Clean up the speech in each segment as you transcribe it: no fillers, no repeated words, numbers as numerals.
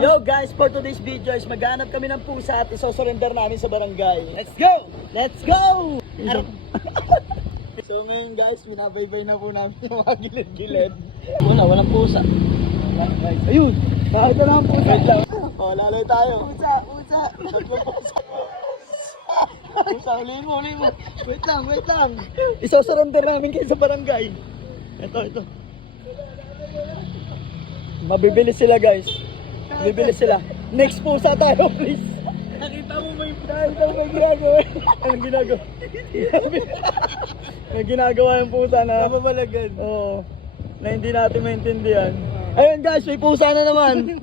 Yo guys, for today's video is maghanap kami ng pusa at isosurrender namin sa barangay. Let's go! Let's go! So ngayon guys, binabaybay na po namin yung mga gilid-gilid. Walang pusa. Ayun! Bakit na lang pusa? O, lalay tayo. Pusa! Pusa, huli mo. Wait lang. Isosurrender namin kayo sa barangay. Ito. Mabibili sila guys. Bibili sila. Next pusa tayo, please. Nakita mo may ginagawa. Anong ginagawa? May ginagawa yung pusa na nababalagan. Oo. Na hindi natin maintindihan. Ayun guys, may pusa na naman.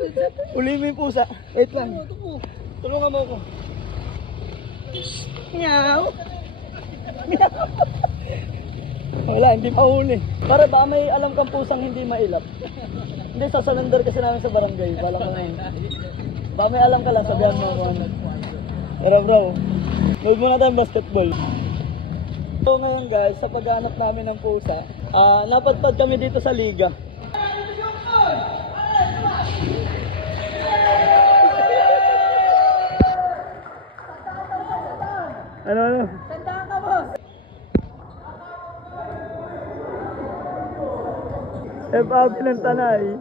Uli mo yung pusa. Wait lang. Tulungan mo ako. Meow. Wala, hindi pa huli. Para ba may alam kang pusang hindi mailap? Hindi, sasalundar kasi namin sa barangay. Bala ko na yun. Baka may alam ka lang, sabihan mo ako. Pero bro, load muna tayong basketball. So ngayon guys, sa paghanap namin ng pusa, napadpad kami dito sa liga. Ano? Tandaan ka, boss! F.A.B. ng Tanay.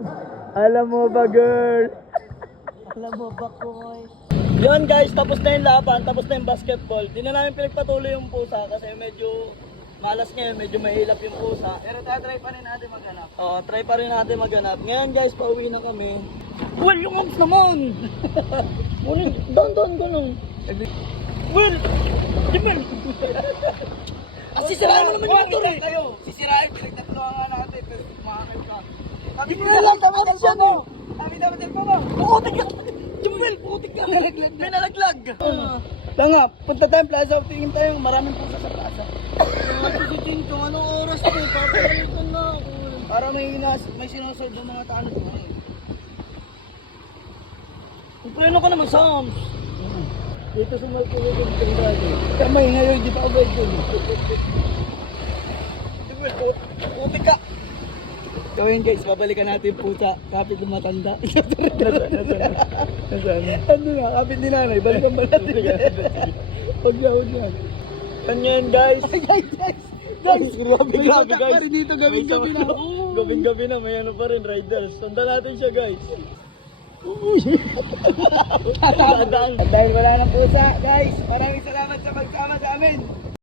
Alam mo ba, girl? Alam mo ba, boy? Yun guys, tapos na yung laban, tapos na yung basketball. Di na namin pinagpatuloy yung pusa kasi medyo malas ngayon, medyo mahilap yung pusa. Pero try pa rin natin maghanap. Oo, try pa rin natin maghanap. Ngayon guys, pauwi na kami. Well, yung arms naman! Ngunit, down ganun. Well! Jimel! Sisirain mo naman yung motor eh! Sisirain, pinagtatulungan nga natin. Pero kumakain ka. Hindi na lang, tama na siya no! Tama din po ba? Pukutik ka! Jimel, pukutik ka! May nalaglag! Tanga, punta tayong plaza. Tingin tayo, maraming pusa sa plaza. Pagkasitin ko, anong oras ko? Papalitan na ako. Para may sinusold ng mga tao ko. Preno ka naman, Sams! Dito sa Malpulog yung Kendrado. Kamay ngayon, di pa abay dun. Putik ka! Gawin guys, babalikan natin yung pusa. Kapit ng matanda. Nasaan? Ano na, kapit ni nanay. Balikan ba natin? Huwag na. Ganyan guys. Guys! May batak pa rin dito, gawin-gabi na. Gawin-gabi na, may ano pa rin, riders. Sundan natin siya guys. Dahil wala ng pusa, guys, maraming salamat sa pagsama sa amin.